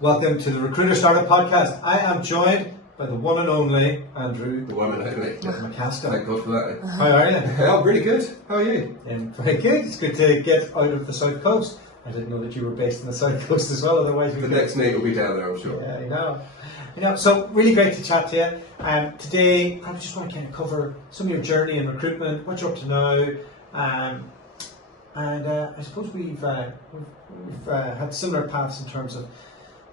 Welcome to the Recruiter Startup Podcast. I am joined by the one and only Andrew The one and only. MacAskill. Thank God for that. How are you? I'm really good. How are you? Very good. It's good to get out of the South Coast. I didn't know that you were based in the South Coast as well, otherwise The next meet will be down there, I'm sure. Yeah, I know. So really great to chat to you. Today, I just want to kind of cover some of your journey in recruitment, what you're up to now, and I suppose we've had similar paths in terms of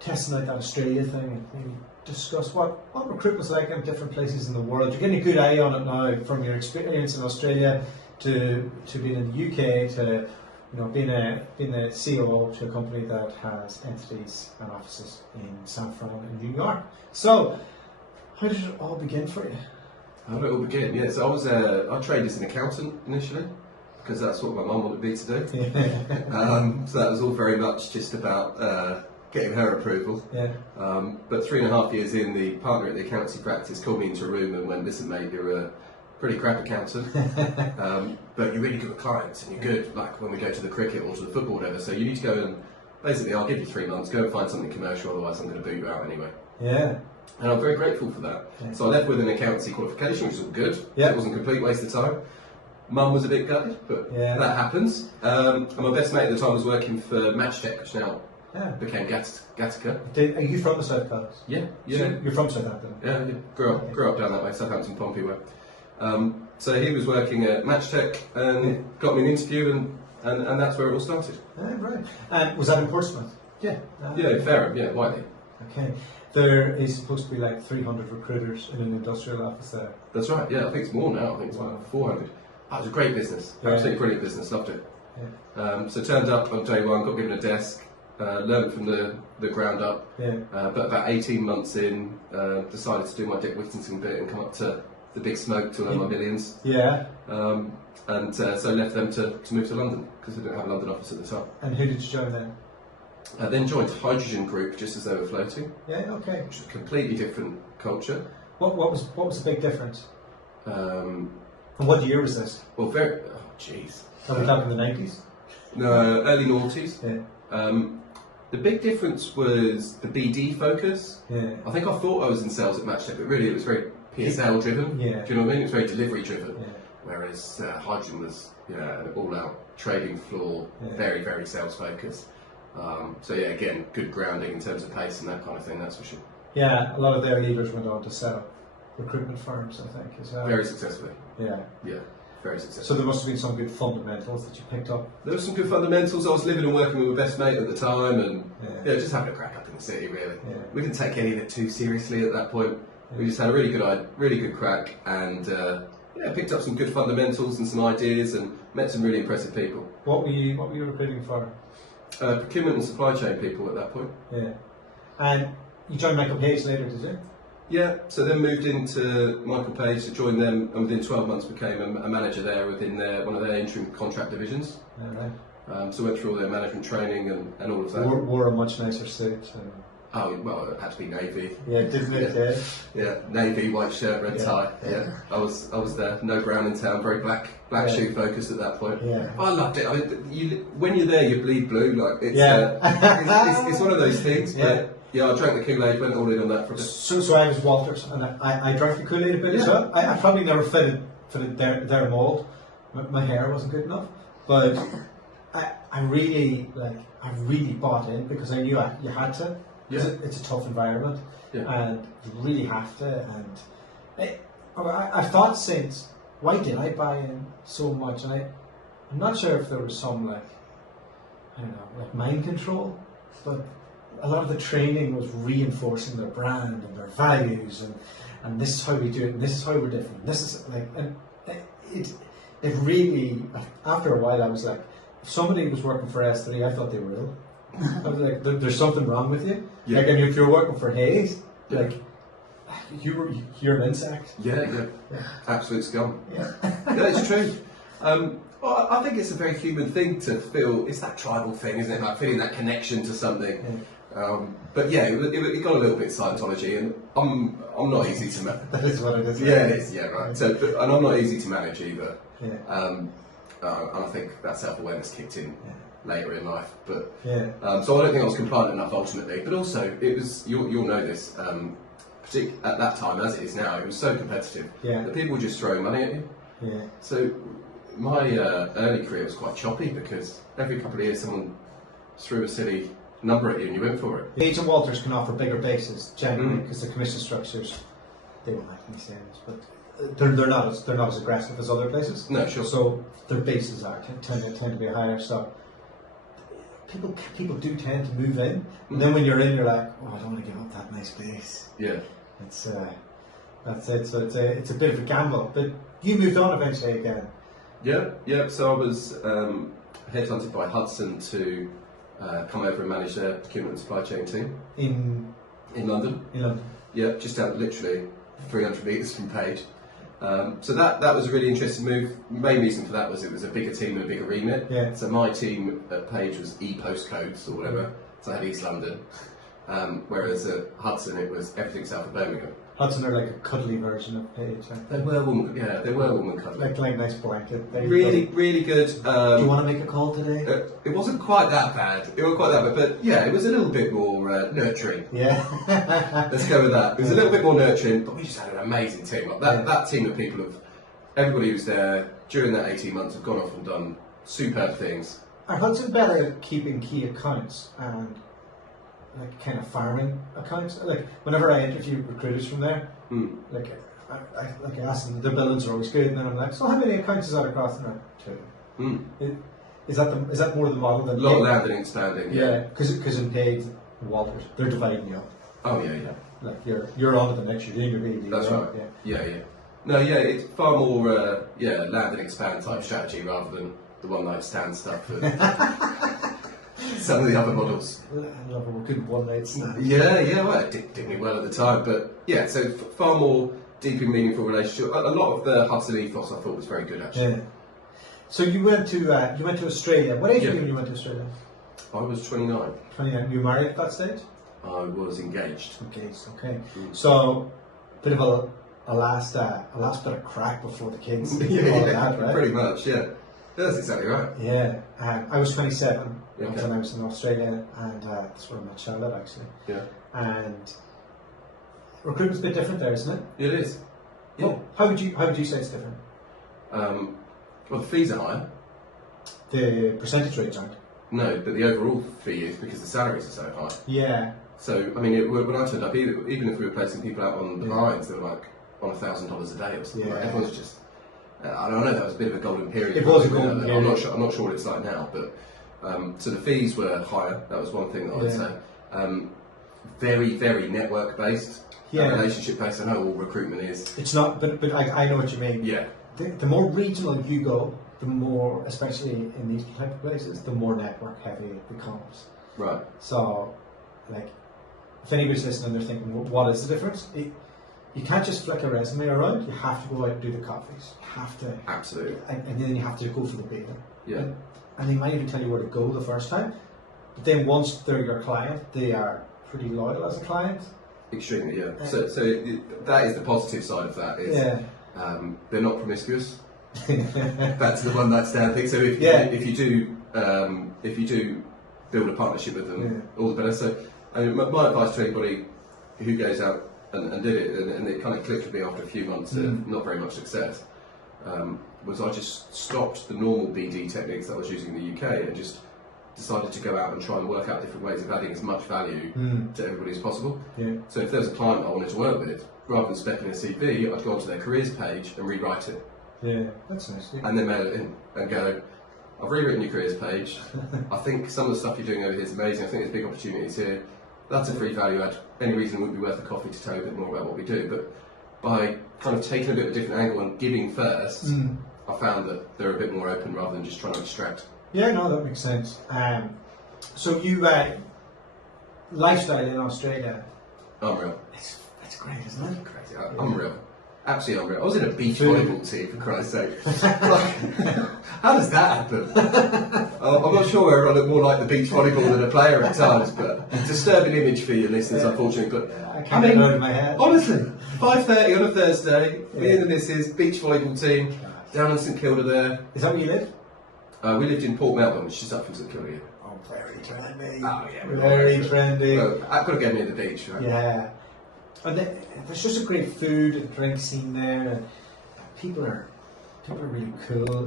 testing out that Australia thing and maybe discuss what recruitment's like in different places in the world. You're getting a good eye on it now from your experience in Australia to being in the UK to being the COO to a company that has entities and offices in San Fran and New York. So, how did it all begin for you? How did it all begin? Yeah, so I trained as an accountant initially because that's what my mum wanted me to do. So that was all very much just about getting her approval. Yeah. But 3.5 years in, the partner at the accountancy practice called me into a room and went, "Listen, mate, you're a pretty crap accountant, but you're really good with clients and you're good like when we go to the cricket or to the football or whatever, so you need to go and basically I'll give you 3 months, go and find something commercial, otherwise I'm going to boot you out anyway." Yeah. And I'm very grateful for that. Yeah. So I left with an accountancy qualification, which was all good. Yeah. It wasn't a complete waste of time. Mum was a bit gutted, but that happens. And my best mate at the time was working for Matchtech, which now became Gattaca. Are you from the South Coast? Yeah. So you're from Southampton? Yeah, grew up down that way, Southampton, Pompey way. So he was working at Matchtech and got me an interview, and that's where it all started. Right. And was that in Portsmouth? Yeah. Fair. Yeah, Whiteley. Okay. There is supposed to be like 300 recruiters in an industrial office there. That's right. Yeah, I think it's more now. I think it's like 400. Oh, it was a great business. Absolutely brilliant business. Loved it. Yeah. So turned up on day one, got given a desk, learned from the ground up. Yeah. But about 18 months in, decided to do my Dick Whittington bit and come up to the big smoke to earn my millions. Yeah. So left them to move to London because they didn't have a London office at the time. And who did you join then? Then joined Hydrogen Group just as they were floating. Yeah. Okay. Which was a completely different culture. What was the big difference? And what year was this? Well, very. Oh, jeez. Are we talking the 90s? No, early noughties. Yeah. The big difference was the BD focus. Yeah. I think I thought I was in sales at Matchtech, but really it was very PSL driven. Yeah. Do you know what I mean? It was very delivery driven. Yeah. Whereas Hydrogen was an all-out trading floor, very, very sales focused. So yeah, again, good grounding in terms of pace and that kind of thing, that's for sure. Yeah, a lot of their leaders went on to sell recruitment firms, I think, as well. Very successfully. Yeah. Yeah, very successful. So there must have been some good fundamentals that you picked up. There were some good fundamentals. I was living and working with my best mate at the time, and just having a crack up in the city, really. Yeah. We didn't take any of it too seriously at that point. We just had a really good crack, and picked up some good fundamentals and some ideas, and met some really impressive people. What were you recruiting for? Procurement and supply chain people at that point. Yeah. And you joined Michael Page later, did you? Yeah, so then moved into Michael Page to join them, and within 12 months became a manager there within one of their interim contract divisions. Right. So went through all their management training and all of that. Wore a much nicer suit. Oh, well, it had to be navy. Yeah, didn't it? Yeah, navy, white shirt, red tie. Yeah, I was there. No brown in town. Very black shoe focused at that point. Yeah. I loved it. I mean, when you're there, you bleed blue. Like it's it's one of those things. But I drank the Kool-Aid, went all in on that for a bit. So I was Walters, and I drank the Kool-Aid a bit as well. I probably never fitted their mould. My hair wasn't good enough, but I really bought in because I knew you had to. Yeah. It's a tough environment, and you really have to. And I've thought since, why did I buy in so much? And I'm not sure if there was some mind control, but a lot of the training was reinforcing their brand and their values, and this is how we do it, and this is how we're different. This is it really. After a while, I was like, if somebody was working for S3, I thought they were ill. I was like, there's something wrong with you. Yeah. Like, and if you're working for Hayes, like, you're an insect. Yeah. Absolute scum. Yeah. It's true. Well, I think it's a very human thing to feel. It's that tribal thing, isn't it? Like feeling that connection to something. But yeah, it got a little bit Scientology, and I'm not easy to manage. That is what it is. Yeah, it is. Yeah, right. So, and I'm not easy to manage either. Yeah. And I think that self-awareness kicked in later in life. But Yeah. so I don't think I was compliant enough ultimately. But also, it was you'll know this. At that time, as it is now, it was so competitive that people were just throwing money at you. Yeah. So my early career was quite choppy because every couple of years someone threw a silly number at you and you went for it. Leeds and Walters can offer bigger bases generally because the commission structures, they don't like me saying this, but they're not as aggressive as other places. No, sure. So their bases tend to be higher. So people do tend to move in, and then when you're in, you're like, oh, I don't want to give up that nice base. Yeah. It's that's it. So it's a bit of a gamble. But you moved on eventually again. Yeah. So I was headhunted by Hudson to come over and manage their procurement and supply chain team In London. London. Yeah, just down literally 300 metres from Page. So that was a really interesting move. Main reason for that was it was a bigger team and a bigger remit. Yeah. So my team at Page was postcodes or whatever. So I had East London. Whereas at Hudson it was everything south of Birmingham. Hudson are like a cuddly version of Page. They were woman cuddly. Like nice blanket. Really good. Do you want to make a call today? It wasn't quite that bad. But yeah, it was a little bit more nurturing. Yeah. Let's go with that. It was a little bit more nurturing, but we just had an amazing team. Like that team of people everybody who's there during that 18 months have gone off and done superb things. Are Hudson better at keeping key accounts and like kind of farming accounts? Like whenever I interview recruiters from there, like I ask them, their billings are always good, and then I'm like, so how many accounts is that across? And they're like, 2. Is that more the model than a lot of landing and expanding? Yeah, because in Page, Walters, they're dividing you up. Oh yeah. Like you're on to the next, you're doing your BD. That's right. Yeah. No, yeah, it's far more land and expand type strategy rather than the one night stand stuff. Some of the other models. I love a good one night stand. Yeah, well, it did me well at the time, but yeah, so far more deeply meaningful relationship. A lot of the Hudson ethos I thought was very good actually. Yeah. So you went to Australia. What age were you when you went to Australia? I was 29. 29. You were married at that stage? I was engaged. Engaged. Okay. So bit of a last bit of crack before the kids. All that, right? Pretty much. Yeah. That's exactly right. Yeah. I was 27 when Okay. I was in Australia, and that's where I met Charlotte actually. Yeah. And recruitment's a bit different there, isn't it? It is. Yeah. Well, how would you say it's different? Well, the fees are higher. The percentage rates aren't. No, but the overall fee is because the salaries are so high. Yeah. So, I mean, when I turned up, even if we were placing people out on the lines, they were like on $1,000 a day or something. Yeah. Like, everyone's just. I don't know. That was a bit of a golden period. It was a golden period. I'm not sure what it's like now, but so the fees were higher. That was one thing that I would say. Very, very network based. Yeah. Relationship based. I know all recruitment is. It's not, but I know what you mean. Yeah. The more regional you go, the more, especially in these type of places, the more network heavy it becomes. Right. So, like, if anybody's listening, they're thinking, what is the difference? You can't just flick a resume around. You have to go out and do the coffees. You have to. Absolutely. And then you have to go for the beta. Yeah. And they might even tell you where to go the first time. But then once they're your client, they are pretty loyal as a client. Extremely, yeah. So that is the positive side of that. Is, they're not promiscuous. That's the one night stand thing. So if you do build a partnership with them, all the better. So I mean, my advice to anybody who goes out and did it, and it kind of clicked with me after a few months of not very much success, was I just stopped the normal BD techniques that I was using in the UK and just decided to go out and try and work out different ways of adding as much value to everybody as possible. Yeah. So if there was a client I wanted to work with, rather than specking a CV, I'd go onto their careers page and rewrite it. Yeah, that's nice. Yeah. And then mail it in and go, I've rewritten your careers page. I think some of the stuff you're doing over here is amazing. I think there's big opportunities here. That's a free value add. Any reason it wouldn't be worth a coffee to tell you a bit more about what we do. But by kind of taking a bit of a different angle and giving first, I found that they're a bit more open rather than just trying to extract. Yeah, no, that makes sense. So you lifestyle in Australia. Unreal. It's great, isn't it? Crazy. Unreal. Absolutely unreal. I was in a beach volleyball team, for Christ's sake. How does that happen? I'm not sure whether I look more like the beach volleyball than a player at times, but a disturbing image for your listeners, unfortunately. But I can't get it out of my head. Honestly, 5:30 on a Thursday, me and the missus, beach volleyball team, down in St Kilda there. Is that where you live? We lived in Port Melbourne, which is up from St Kilda. Oh, very trendy. Oh yeah, Very trendy. Well, I've got to get near the beach, right? Yeah. And there's just a great food and drink scene there, and people are really cool.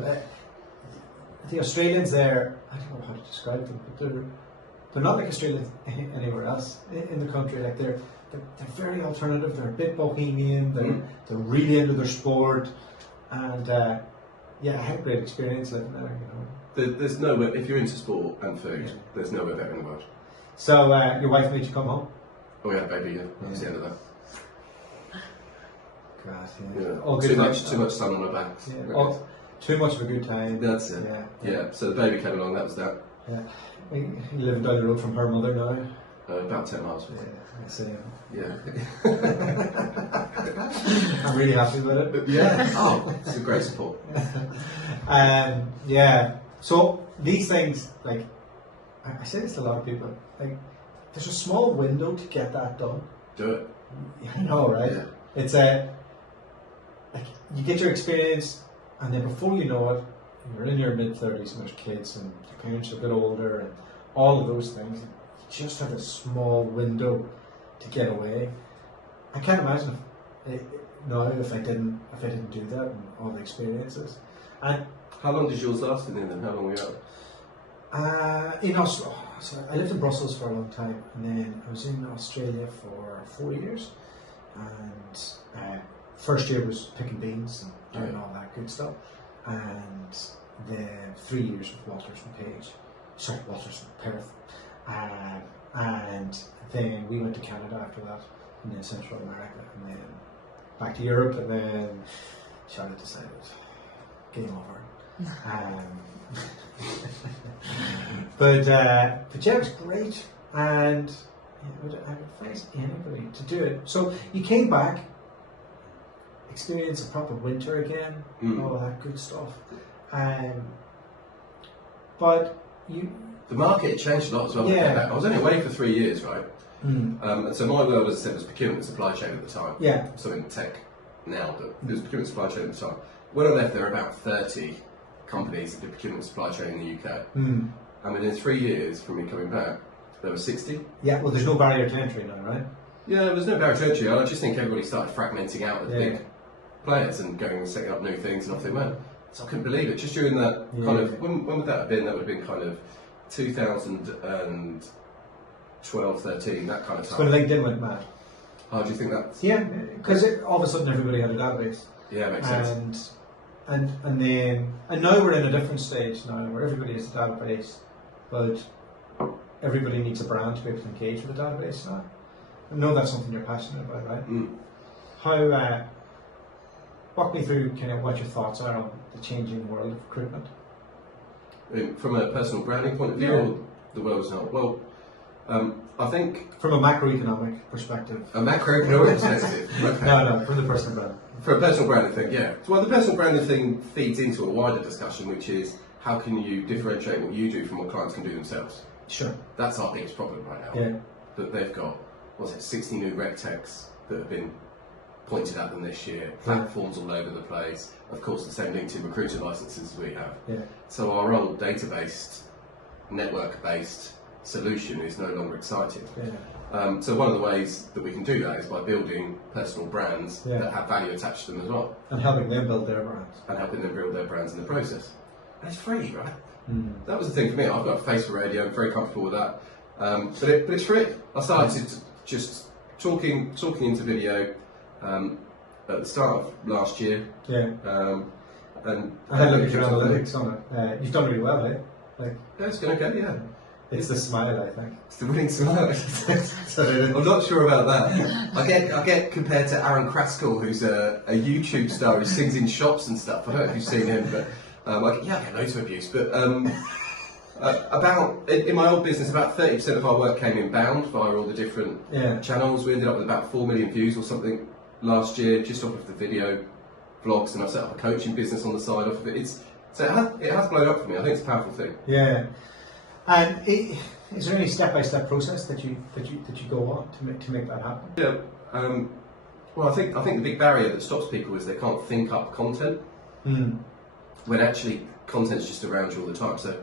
The Australians there, I don't know how to describe them, but they're not like Australians anywhere else in the country. Like they're very alternative. They're a bit bohemian. They're really into their sport, and yeah, I had a great experience living there. You know. There's nowhere, if you're into sport and food, there's nowhere better in the world. So your wife made you come home? Oh yeah, baby, yeah. That's the end of that. God, Yeah. All Too good much sun on our backs. Yeah. Too much of a good time. That's it. Yeah. So the baby came along. That was that. Yeah. You live down the road from her mother now. About 10 miles. Yeah, same. Yeah. I'm really happy with it. Yeah. Oh, it's a great support. Yeah. So these things, like, I say this to a lot of people, like, there's a small window to get that done. Do it. I know, right? Yeah. It's like, you get your experience, and then before you know it, you're in your mid-30s and there's kids and your parents are a bit older and all of those things. You just have a small window to get away. I can't imagine if I didn't do that and all the experiences. And how long did yours last in England? How long were you out? in Oslo, so I lived in Brussels for a long time, and then I was in Australia for 4 years. And first year was picking beans and doing all that good stuff, and then 3 years with Walters and Perth, and then we went to Canada after that, and then Central America, and then back to Europe, and then Charlotte decided game over. But yeah, it was great, and I would advise anybody to do it. So you came back, experience a proper winter again, all that good stuff. But the market had changed a lot as well. Yeah. I was only away for 3 years, right? And so my world, as I said, was procurement and supply chain at the time. Yeah. So in tech now, but it was procurement and supply chain at the time. When I left, there were about 30 companies that did procurement and supply chain in the UK. And within 3 years from me coming back, there were 60. Yeah, well, there's no barrier to entry now, right? Yeah, there was no barrier to entry. I just think everybody started fragmenting out of the big players and going and setting up new things, and off they went. So I couldn't believe it. Just during that kind of, when would that have been? That would have been kind of 2012, 13, that kind of time. When LinkedIn went mad. Oh, do you think that's... Yeah, because all of a sudden everybody had a database. Yeah, makes sense. And now we're in a different stage now, where everybody has a database, but everybody needs a brand to be able to engage with the database now. I know that's something you're passionate about, right? How, walk me through kind of what your thoughts are on the changing world of recruitment. From a personal branding point of view, or the world's not? Well, I think... From a macroeconomic perspective. A macroeconomic perspective? Okay. No, from the personal brand. For a personal branding thing, yeah. So, well, the personal branding thing feeds into a wider discussion, which is how can you differentiate what you do from what clients can do themselves? Sure. That's our biggest problem right now. Yeah. That they've got, 60 new rec techs that have been pointed at them this year, platforms all over the place, of course the same LinkedIn recruiter licenses we have. Yeah. So our old data-based, network-based solution is no longer exciting. Yeah. So one of the ways that we can do that is by building personal brands that have value attached to them as well. And helping them build their brands. And helping them build their brands in the process. And it's free, right? That was the thing for me. I've got a face for radio, I'm very comfortable with that. But it's free. I started just talking into video at the start of last year. Yeah. And I had a look at your analytics on it. You've done really well, eh? Like, yeah, it's going to go, yeah. It's the smile, I think. It's the winning smile. I'm not sure about that. I get compared to Aaron Macskill, who's a YouTube star who sings in shops and stuff. I don't know if you've seen him, but I get loads of abuse. But in my old business, about 30% of our work came inbound via all the different channels. We ended up with about 4 million views or something last year, just off of the video vlogs, and I set up a coaching business on the side off of it. It has blown up for me. I think it's a powerful thing. Yeah. And is there any step-by-step process that you go on to make that happen? Yeah. Well, I think the big barrier that stops people is they can't think up content. When actually content's just around you all the time. So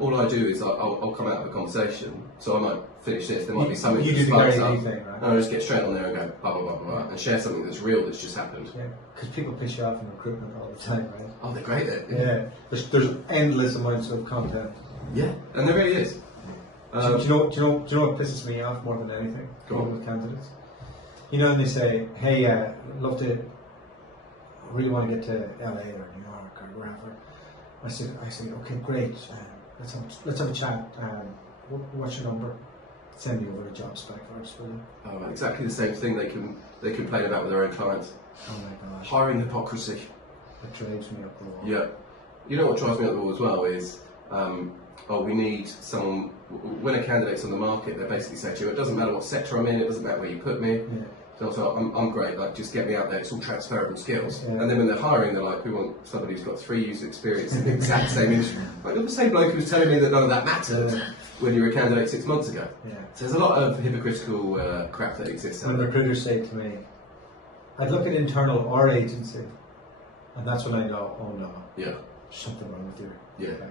all I do is I'll come out of a conversation. So I might finish this. There might be something you that do the sparks Gary up. Vee thing, right? And I'll just get straight on there and go blah blah blah blah, and share something that's real that's just happened. Yeah, because people piss you off in recruitment all the time, right? Oh, they're great then. Yeah, there's endless amounts of content. Yeah, and there really is. Do you know what pisses me off more than anything? Go on. With candidates. You know, and they say, "Hey, love to, I really want to get to LA or New York or wherever." I say, "Okay, great. Let's have a chat. What's your number? Send me over a job spec first, will you?" Oh, exactly the same thing they complain about with their own clients. Oh my gosh, Hiring hypocrisy. it drives me up the wall. Yeah. You know what drives me up the wall as well is, we need someone. When a candidate's on the market, they basically say to you, "It doesn't matter what sector I'm in. It doesn't matter where you put me. Yeah. So I'm great. Like, just get me out there. It's all transferable skills." Yeah. And then when they're hiring, they're like, "We want somebody who's got 3 years' experience in the exact same industry." Like, you're the same bloke who was telling me that none of that mattered when you were a candidate 6 months ago. Yeah. So there's a lot of hypocritical crap that exists. When recruiters say to me, "I'd look at internal or agency," and that's when I know, oh no, Yeah. there's something wrong with you. Yeah. Okay.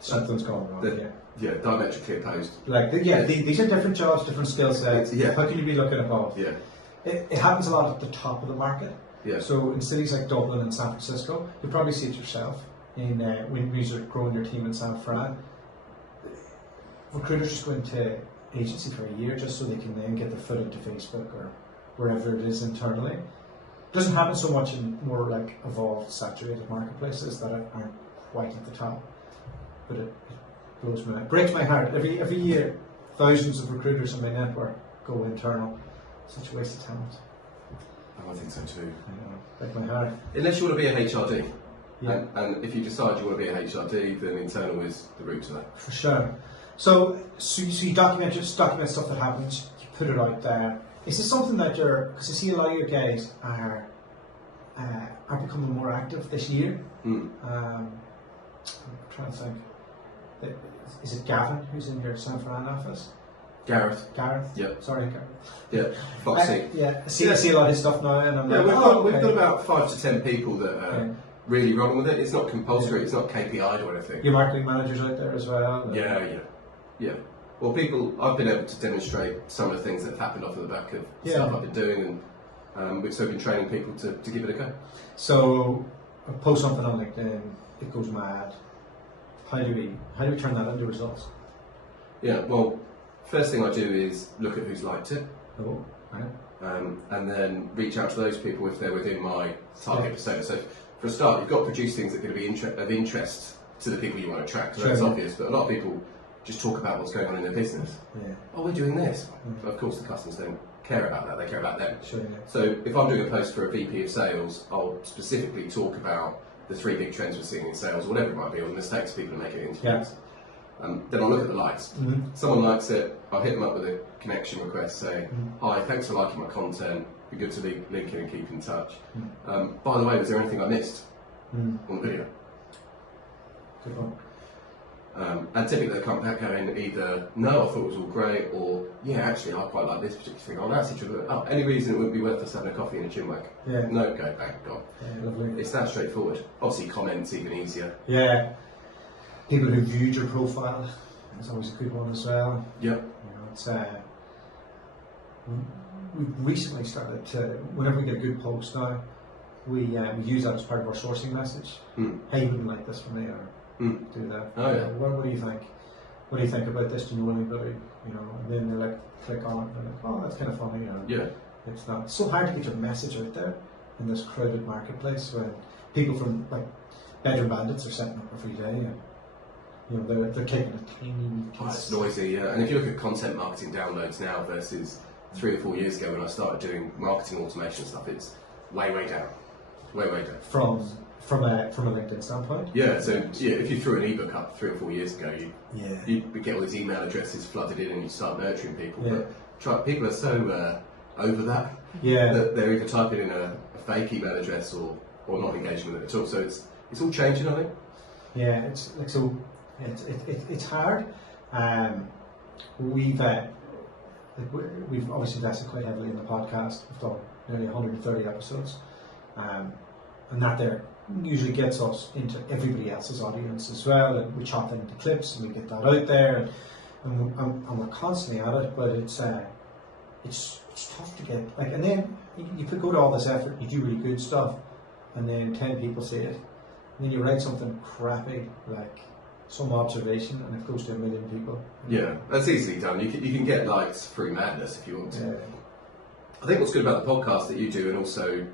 Something's going wrong. The- Yeah, diametrically opposed. Like, these are different jobs, different skill sets. Yeah. How can you be looking at both? Yeah. It happens a lot at the top of the market. Yeah. So in cities like Dublin and San Francisco, you probably see it yourself. In when you're growing your team in San Fran, recruiters just go into agency for a year just so they can then get their foot into Facebook or wherever it is internally. It doesn't happen so much in more like evolved, saturated marketplaces that aren't quite at the top. But it breaks my heart. Every year, thousands of recruiters in my network go internal. Such a waste of talent. Oh, I think so too. I know, break my heart. Unless you want to be a HRD. Yeah. And if you decide you want to be a HRD, then internal is the route to that. For sure. So you document stuff that happens. You put it out there. Is this something that because I see a lot of your guys are becoming more active this year. Mm. I'm trying to think. Is it Gavin who's in your San Fran office? Gareth. Yep. Sorry, Gareth. Yeah. Foxy. I see a lot of his stuff now, and I'm Yeah, like, we've got about 5 to 10 people that are Okay. really running with it. It's not compulsory. It's not KPI'd or anything. Your marketing managers out there as well. Yeah. Well, I've been able to demonstrate some of the things that have happened off of the back of stuff I've been doing, and we've been training people to give it a go. So, I post something on LinkedIn, it goes mad. How do we turn that into results? Yeah. Well, first thing I do is look at who's liked it. Oh, right. And then reach out to those people if they're within my target persona. So for a start, you've got to produce things that are going to be of interest to the people you want to attract. So that's obvious, but a lot of people just talk about what's going on in their business. Yeah. Oh, we're doing this. But of course, the customers don't care about that. They care about them. Sure. Yeah. So if I'm doing a post for a VP of sales, I'll specifically talk about the 3 big trends we're seeing in sales, or whatever it might be, or the mistakes people are making in interviews. Then I'll look at the likes. Mm-hmm. Someone likes it, I'll hit them up with a connection request saying, "Hi, thanks for liking my content. Be good to link in and keep in touch. By the way, was there anything I missed on the video?" Good one. And typically they come back going either, "No, I thought it was all great," or, "Yeah, actually, I quite like this particular thing. Oh, that's interesting. Oh, any reason it wouldn't be worth us having a coffee and a chin wag?" Yeah. No, go back, gone. Yeah, lovely. It's that straightforward. Obviously, comments even easier. Yeah. People who viewed your profile is always a good one as well. Yep. You know, it's we've recently started to, whenever we get a good post now, we use that as part of our sourcing message. Hey, you wouldn't like this from me, or do that. Oh yeah. What do you think? What do you think about this? Do you know anybody? You know, and then they're like, click on it, and they're like, oh, that's kind of funny. You know, Yeah. It's so hard to get your message out there in this crowded marketplace when people from like bedroom bandits are setting up every day, and you know they're taking a tiny Oh, piece. it's noisy, yeah. And if you look at content marketing downloads now versus 3 or 4 years ago when I started doing marketing automation stuff, it's way down. Way down. From a LinkedIn standpoint. Yeah, so yeah, if you threw an ebook up 3 or 4 years ago, Yeah. you'd get all these email addresses flooded in and you'd start nurturing people. Yeah. But people are so over that Yeah. that they're either typing in a fake email address or not engaging with it at all. So it's all changing, I think. Yeah, it's like so. It's hard. We've obviously invested quite heavily in the podcast. We've done nearly 130 episodes, and that there usually gets us into everybody else's audience as well, and we chop that into clips and we get that out there, and we're constantly at it. But it's tough to get like, and then you could go to all this effort, you do really good stuff, and then 10 people see it, and then you write something crappy like some observation, and it goes to 1 million people. Yeah, that's easily done. You can get likes through madness if you want to. Yeah. I think what's good about the podcast that you do, and also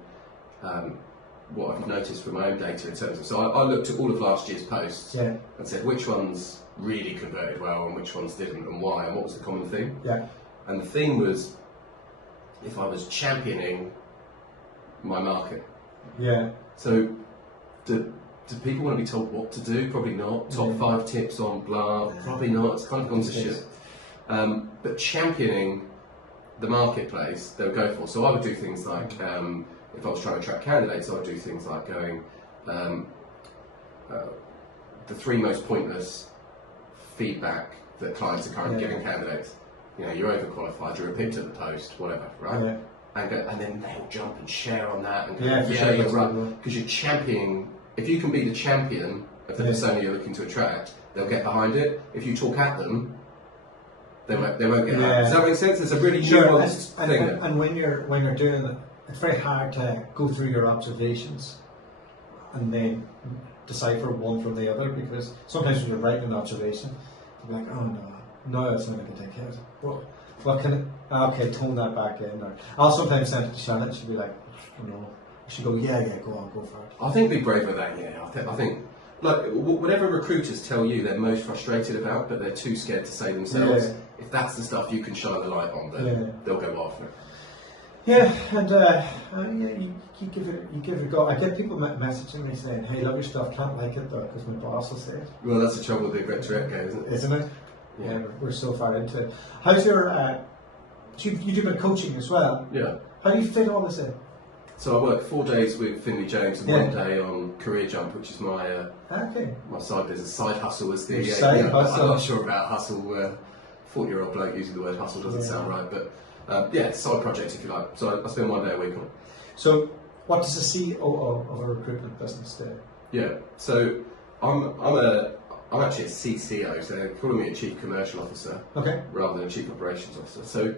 what I've noticed from my own data in terms of, so I looked at all of last year's posts and said which ones really converted well and which ones didn't, and why, and what was the common theme. Yeah. And the theme was if I was championing my market. Yeah. So do people want to be told what to do? Probably not. Top 5 tips on blah? Probably not. It's kind of gone to shit. But championing the marketplace, they'll go for. So I would do things like, if I was trying to attract candidates, I would do things like going, the 3 most pointless feedback that clients are currently giving candidates. You know, you're overqualified, you're a picked at the post, whatever, right? Yeah. And then they'll jump and share on that and go, you're right. Because you're championing. If you can be the champion of the persona you're looking to attract, they'll get behind it. If you talk at them, they won't get behind it. Does that make sense? It's a really nuanced thing. And when you're doing it, it's very hard to go through your observations and then decipher one from the other, because sometimes when you're writing an observation, you're like, oh no, it's not going to take it. What can it? Okay, tone that back in. Or I'll sometimes send it to Shannon. She'll be like, you should go, yeah, go on, go for it. I think be brave with that. Yeah, I think like whatever recruiters tell you they're most frustrated about, but they're too scared to say themselves. Yeah. If that's the stuff you can shine the light on, then they'll go after it. Yeah, and you give it a go. I get people messaging me saying, "Hey, love your stuff. Can't like it though because my boss will say it." Well, that's the trouble with the Rectorate game, isn't it? Isn't it? Yeah, we're so far into it. How's your? You do a bit of coaching as well. Yeah. How do you fit all this in? So I work 4 days with Finley James and 1 day on Career Jump, which is my my side business, side hustle is the side hustle. I'm not sure about hustle. 40-year-old bloke using the word hustle doesn't sound right, but side project if you like. So I spend 1 day a week on it. So what does the COO of a recruitment business do? Yeah. So I'm actually a CCO, so they're calling me a Chief Commercial Officer rather than a Chief Operations Officer. So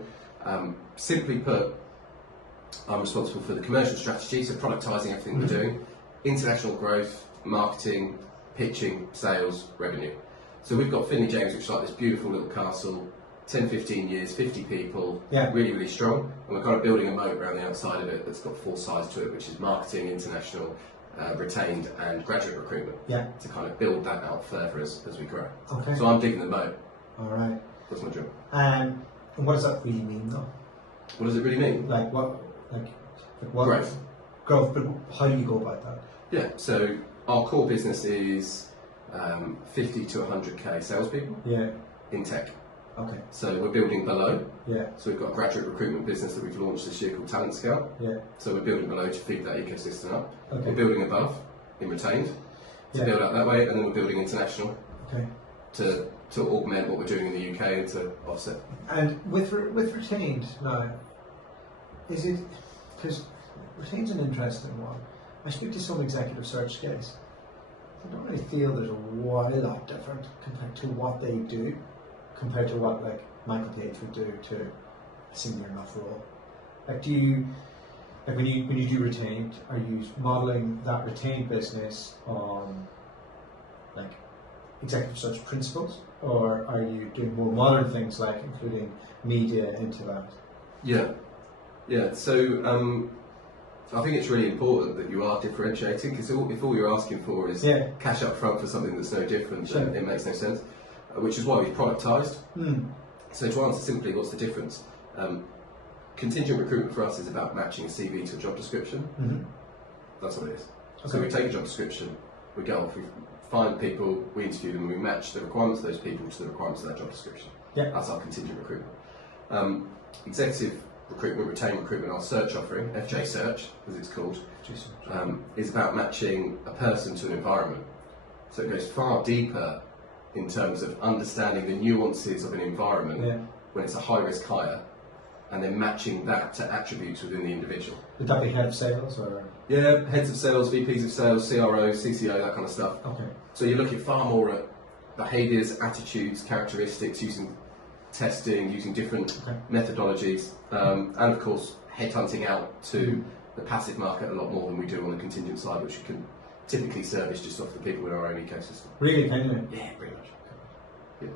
simply put, I'm responsible for the commercial strategy, so productising everything we're doing, international growth, marketing, pitching, sales, revenue. So we've got Finley James, which is like this beautiful little castle, 10, 15 years, 50 people, really, really strong. And we're kind of building a moat around the outside of it that's got 4 sides to it, which is marketing, international, retained and graduate recruitment. Yeah. To kind of build that out further as we grow. Okay. So I'm digging the moat. All right. That's my job. And what does that really mean though? What does it really mean? Like what? Like what? Growth, but how do you go about that? Yeah, so our core business is 50 to 100k salespeople in tech. Okay. So we're building below. Yeah. So we've got a graduate recruitment business that we've launched this year called Talent Scout. Yeah. So we're building below to feed that ecosystem up. Okay. We're building above in retained to build up that way, and then we're building international. Okay. To augment what we're doing in the UK and to offset. And with retained now, is it, because retained's an interesting one. I speak to some executive search guys. I don't really feel there's a lot different compared to what they do, compared to what like Michael Page would do to a senior enough role. Like, do you, like when you do retained, are you modelling that retained business on like executive search principles, or are you doing more modern things like including media into that? Yeah. So I think it's really important that you are differentiating, because if all you're asking for is cash up front for something that's no different, then it makes no sense. Which is why we've productised. So to answer simply, what's the difference? Contingent recruitment for us is about matching a CV to a job description. That's what it is. Okay. So we take a job description, we go off, we find people, we interview them, and we match the requirements of those people to the requirements of that job description. That's our contingent recruitment. Executive recruitment, retained recruitment, our search offering, FJ Search as it's called, is about matching a person to an environment. So it goes far deeper in terms of understanding the nuances of an environment when it's a high risk hire, and then matching that to attributes within the individual. Would that be head of sales or? Yeah, heads of sales, VPs of sales, CRO, CCO, that kind of stuff. Okay. So you're looking far more at behaviours, attitudes, characteristics, using testing, using different methodologies, and of course headhunting out to the passive market a lot more than we do on the contingent side, which we can typically service just off the people in our own ecosystem. Really, can you? Yeah, pretty much. Yeah.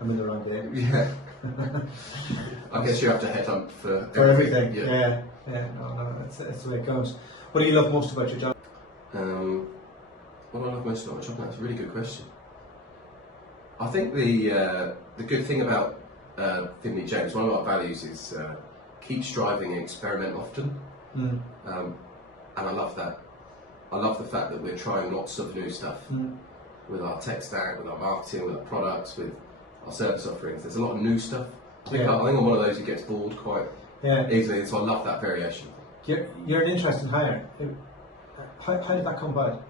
I'm in the wrong game. Yeah. I guess you have to headhunt for everything. Yeah. Yeah. No, that's the way it goes. What do you love most about your job? What do I love most about my job? That's a really good question. I think the good thing about Finley James, one of our values is keep striving and experiment often. And I love that. I love the fact that we're trying lots of new stuff with our tech stack, with our marketing, with our products, with our service offerings. There's a lot of new stuff. I think I'm one of those who gets bored quite easily, and so I love that variation. You're an interesting hire. How did that come about?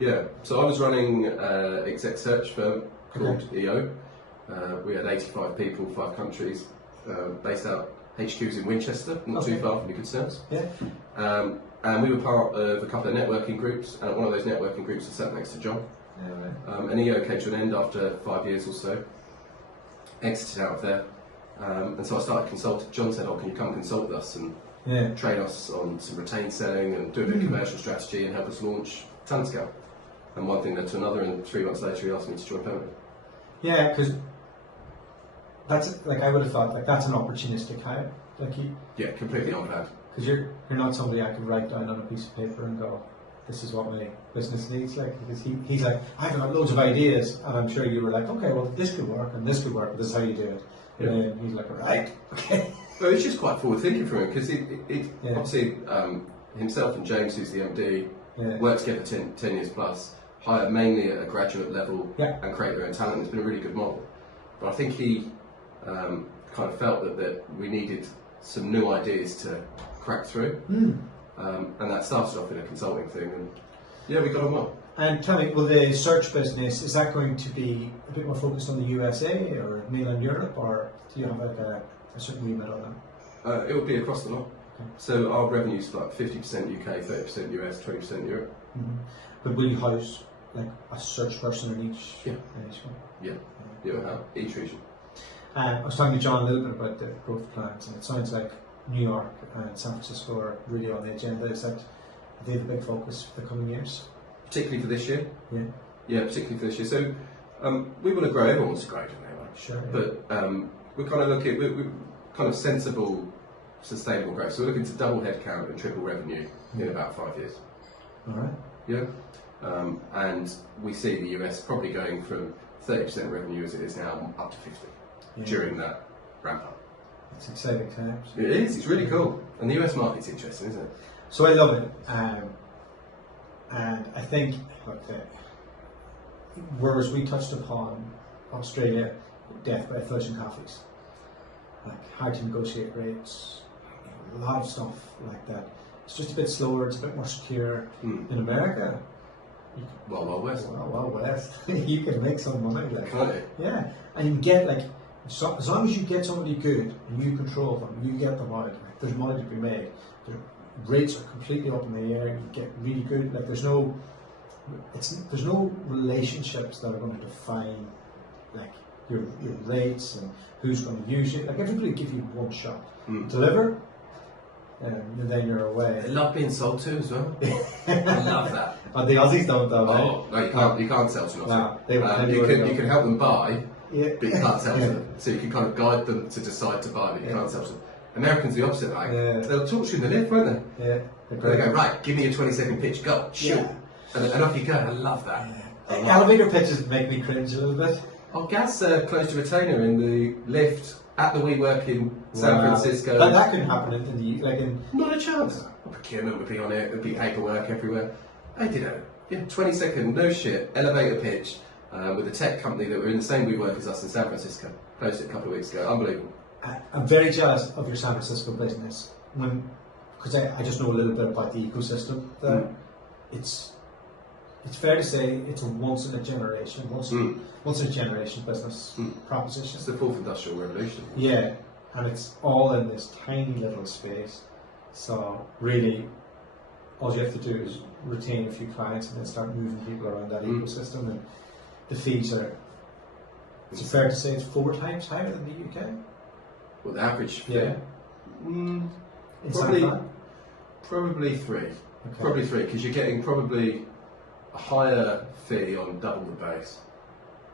Yeah, so I was running an exec search firm called EO. We had 85 people, 5 countries, based out HQs in Winchester, not too far from your good sense. Yeah. And we were part of a couple of networking groups, and at one of those networking groups I sat next to John. And EO came to an end after 5 years or so, exited out of there, and so I started consulting. John said, can you come consult with us and train us on some retained selling and do a bit of commercial strategy and help us launch Tanscale? And one thing led to another, and 3 months later he asked me to join permanently. Yeah, because that's like I would have thought that's an opportunistic hire. Yeah, completely unplanned. Because you're not somebody I could write down on a piece of paper and go, this is what my business needs. Because he's like, I've got loads of ideas, and I'm sure you were like, okay, well this could work and this could work, but this is how you do it. Yeah. And he's like, right, okay. Well, it's just quite forward thinking for him, because obviously himself and James, who's the MD, worked together 10 years plus, hired mainly at a graduate level and create their own talent. It's been a really good model. But I think he kind of felt that we needed some new ideas to crack through, and that started off in a consulting thing, and we got on well. And tell me, will the search business, is that going to be a bit more focused on the USA or mainland Europe, or do you have like a certain remit on that? It will be across the lot. Okay. So our revenue's like 50% UK, 30% US, 20% Europe. But will you house like a search person in each? In each region. I was talking to John a little bit about the growth plans, and it sounds like New York and San Francisco are really on the agenda. Is that they have a big focus for the coming years? Particularly for this year? Yeah, particularly for this year. So we want to grow, everyone wants to grow, don't they? Right? Sure. But we kind of look at, we're kind of sensible, sustainable growth. So we're looking to double headcount and triple revenue in about 5 years. All right. Yeah. And we see the US probably going from 30% revenue as it is now up to 50% during that ramp up. It's exciting times. It is, it's really cool. And the US market's interesting, isn't it? So I love it. And I think, whereas we touched upon Australia, death by a thousand coffees, like hard to negotiate rates, a lot of stuff like that. It's just a bit slower, it's a bit more secure. In America, Wild West. Wild West. You can make some money, like. Can't you? Yeah, and you can get as long as you get somebody good and you control them, you get them out. Like, there's money to be made. The rates are completely up in the air. You get really good. Like there's no relationships that are going to define like your rates and who's going to use it. Like everybody give you one shot. Deliver. And then you're away. They love being sold to as well. I love that. But the Aussies don't, though. No, you can't sell to an Aussie. You can help them buy, but you can't sell to them. So you can kind of guide them to decide to buy, but you can't sell to them. Americans the opposite. They'll talk to you in the lift, won't they? Yeah. They go, right, give me a 20-second pitch, go, shoot, and off you go. I love that. Elevator pitches make me cringe a little bit. Gas closed a retainer in the lift at the WeWork in San Francisco. That couldn't happen in Not a chance. Procurement would be on it. There'd be paperwork everywhere. I did a 20-second no shit elevator pitch with a tech company that were in the same WeWork as us in San Francisco. Posted it a couple of weeks ago. Unbelievable. I'm very jealous of your San Francisco business because I just know a little bit about the ecosystem there. It's fair to say it's a once in a generation business proposition. It's the fourth industrial revolution. Yeah, and it's all in this tiny little space. So really, all you have to do is retain a few clients and then start moving people around that ecosystem. And the fees are, is it fair to say it's 4 times higher than the UK? Well, the average fee? Yeah. Probably 3. Okay. Probably 3, because you're getting probably a higher fee on double the base.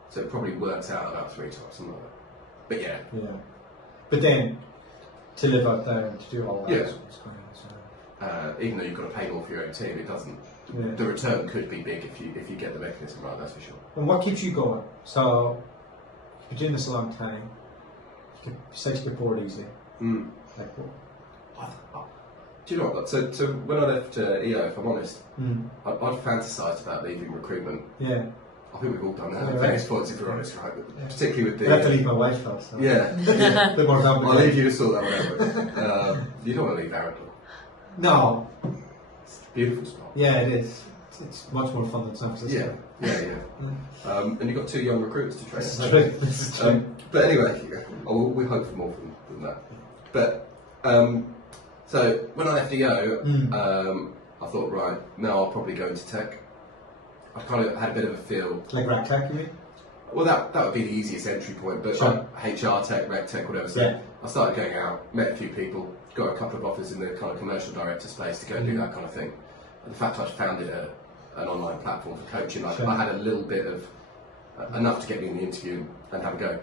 So it probably works out about 3 times, something like that. But yeah. Yeah. But then, to live out there and to do all that, Yeah. it's quite nice, Even though you've got to pay more for your own team, it doesn't. yeah. The return could be big if you get the mechanism right. That's for sure. And what keeps you going? So, you've been doing this a long time. You said you get bored easily. Mm. Like what? Do you know what? So when I left EO, if I'm honest, Mm. I'd fantasised about leaving recruitment. Yeah. I think we've all done that Yeah, at various points, if we're honest, right? Yeah. Particularly with I have to the. leave my wife though. So. Yeah. A bit more I'll complicated. leave you to sort that one out. You don't want to leave Arundel. No. It's a beautiful spot. Yeah, it is. It's much more fun than San Francisco. Yeah. And you've got 2 young recruits to train. This is true. This is true. But anyway, we hope for more than that. But so when I left EO, I thought, right, now I'll probably go into tech. I kind of had a bit of a feel. Like rec tech, you mean? Well, that would be the easiest entry point, but Sure. like HR tech, rec tech, whatever. So Yeah. I started going out, met a few people, got a couple of offers in the kind of commercial director space to go and do that kind of thing. And the fact I'd founded an online platform for coaching, Sure. I had a little bit of enough to get me in the interview and have a go.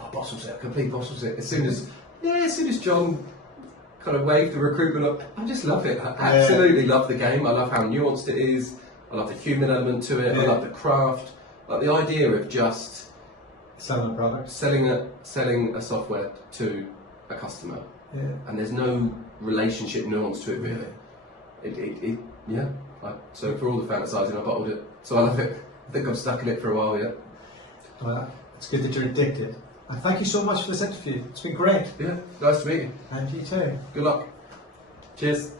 Oh, boss was it, complete boss was it. As soon as John kind of waved the recruitment up, I just love it. I absolutely love the game. I love how nuanced it is. I love the human element to it. I love the craft. Like the idea of just selling a product. selling a software to a customer, Yeah. and there's no relationship nuance to it really. So for all the fantasizing, I bottled it. So I love it. I think I'm stuck in it for a while yet. Well, it's good that you're addicted. And thank you so much for this interview. It's been great. Yeah, nice to meet you. And you too. Good luck. Cheers.